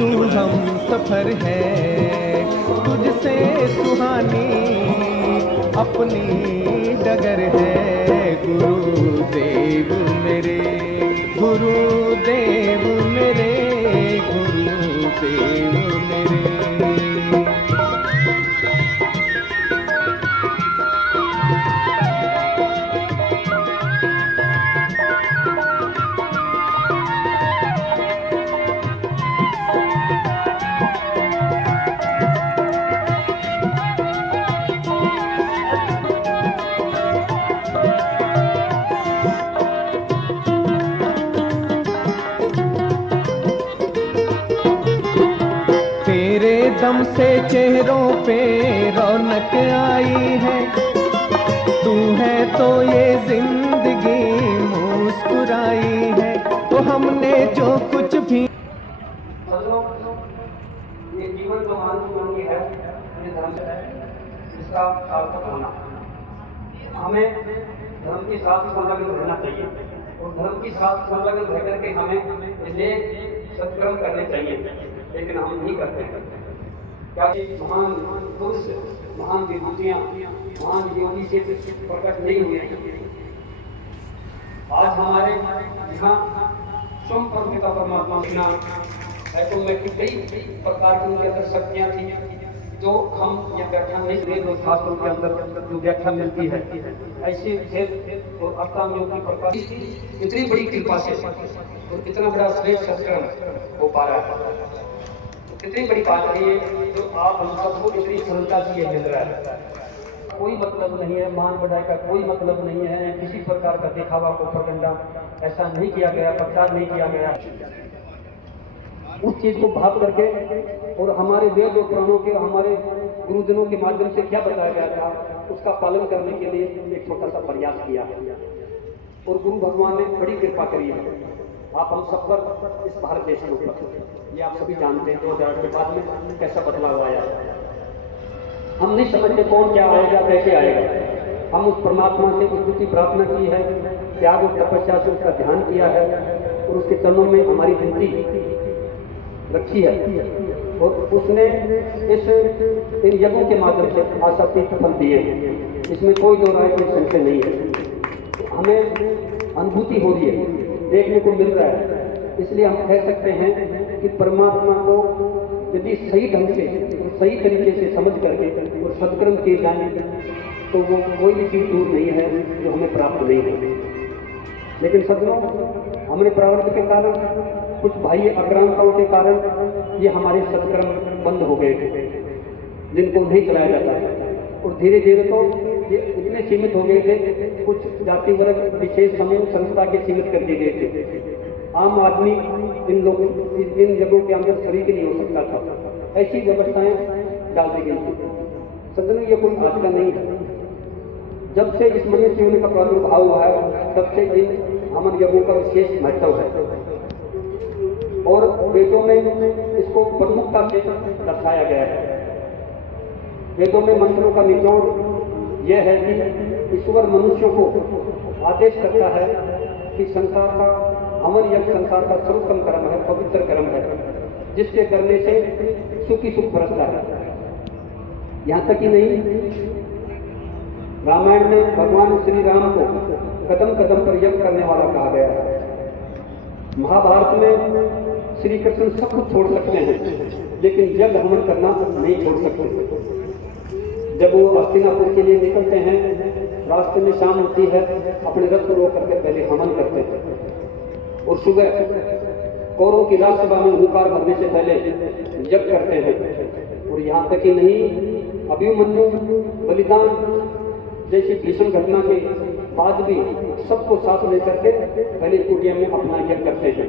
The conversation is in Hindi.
तू हम सफर है, तुझसे सुहानी अपनी डगर है। गुरुदेव मेरे, गुरुदेव मेरे, गुरुदेव मेरे। तेरे दम से चेहरों पे रौनक आई है, तू है तो ये जिंदगी मुस्कुराई है। तो हमने जो कुछ भी ये जीवन जो मानव जीवन की है, ये धर्म है, इसका सार्थक होना। हमें धर्म के साथ संलग्न रहना चाहिए और धर्म के साथ संलग्न रह करके हमें ये सत्कर्म करने चाहिए, लेकिन हम नहीं करते। क्या महान पुरुष, महान विभूतियां, महान योगी से प्रकट नहीं हुए? आज हमारे यहाँ स्वयं परमिता परमात्मा है, तो मैं कई प्रकार की उनके अंदर शक्तियां थी जो हम ये व्याख्यान नहीं दे, जो शास्त्रों के अंदर जो व्याख्या मिलती है, ऐसे भेद और अष्टांग योग की प्रकार इतनी बड़ी कृपा से और इतना बड़ा श्रेष्ठ सत्कर्म हो पा रहा है। कितनी बड़ी बात है ये, जो आप हम सबको इतनी सरलता से मिल रहा है। कोई मतलब नहीं है, मान बढ़ाई का कोई मतलब नहीं है, किसी प्रकार का दिखावा को प्रोपेगेंडा ऐसा नहीं किया गया, प्रचार नहीं किया गया। उस चीज को भाप करके और हमारे वेद और पुराणों के, हमारे गुरुजनों के माध्यम से क्या बताया गया था, उसका पालन करने के लिए एक छोटा सा प्रयास किया और गुरु भगवान ने बड़ी कृपा करी है आप हम सब पर, इस भारत देश के ऊपर। ये आप सभी जानते हैं 2008 के बाद में कैसा बदलाव आया। हम नहीं समझते कौन क्या आएगा, कैसे आएगा। हम उस परमात्मा से स्तुति प्रार्थना की है, त्याग और तपस्या से उसका ध्यान किया है और उसके चरणों में हमारी विनती रखी है और उसने इन यज्ञों के माध्यम से आसक्ति फल दिए हैं। इसमें कोई दो राय, कोई संशय नहीं है। हमें अनुभूति हो रही है, देखने को मिल रहा है। इसलिए हम कह सकते हैं कि परमात्मा को यदि सही ढंग से और सही तरीके से समझ करके और सत्कर्म किए जाए तो वो कोई भी चीज दूर नहीं है जो हमें प्राप्त नहीं है। लेकिन सज्जनों, हमारे प्रारब्ध के कारण, कुछ बाह्य अक्रांताओं के कारण ये हमारे सत्कर्म बंद हो गए थे, जिनको नहीं चलाया जाता था। और धीरे धीरे तो ये इतने सीमित हो गए थे, कुछ जाति वर्ग विशेष समूह संस्था के सीमित कर दिए गए थे। आम आदमी इन लोगों, इन जगहों के अंदर शरीक नहीं हो सकता था। ऐसी व्यवस्थाएं डाल दी गई थी। सज्जनों, ये कोई आज का नहीं है। जब से इस मनुष्य जीवन का प्रादुर्भाव हुआ है, तब से इन अमन यज्ञों का विशेष महत्व है और वेदों में इसको प्रमुखता से दर्शाया गया है। वेदों में मंत्रों का निचोड़ यह है कि ईश्वर मनुष्यों को आदेश करता है कि संसार का अमन यज्ञ संसार का सर्वोत्तम कर्म है, पवित्र कर्म है, जिसके करने से सुखी सुख बरसता है। यहाँ तक ही नहीं, रामायण में भगवान श्री राम को कदम कदम पर यज्ञ करने वाला कहा गया है। महाभारत में श्री कृष्ण सब कुछ छोड़ सकते हैं, लेकिन यज्ञ हवन करना नहीं छोड़ सकते। जब वो हस्तिनापुर के लिए निकलते हैं, रास्ते में शाम होती है, अपने रथ को रोक करके पहले हवन करते हैं और सुबह कौरवों की राजसभा में हुंकार भरने से पहले यज्ञ करते हैं। और यहाँ तक ही नहीं, अभिमन्यु बलिदान जैसी भीषण घटना के बाद भी सबको साथ लेकर के पहले कुटिया में अपना यज्ञ करते हैं।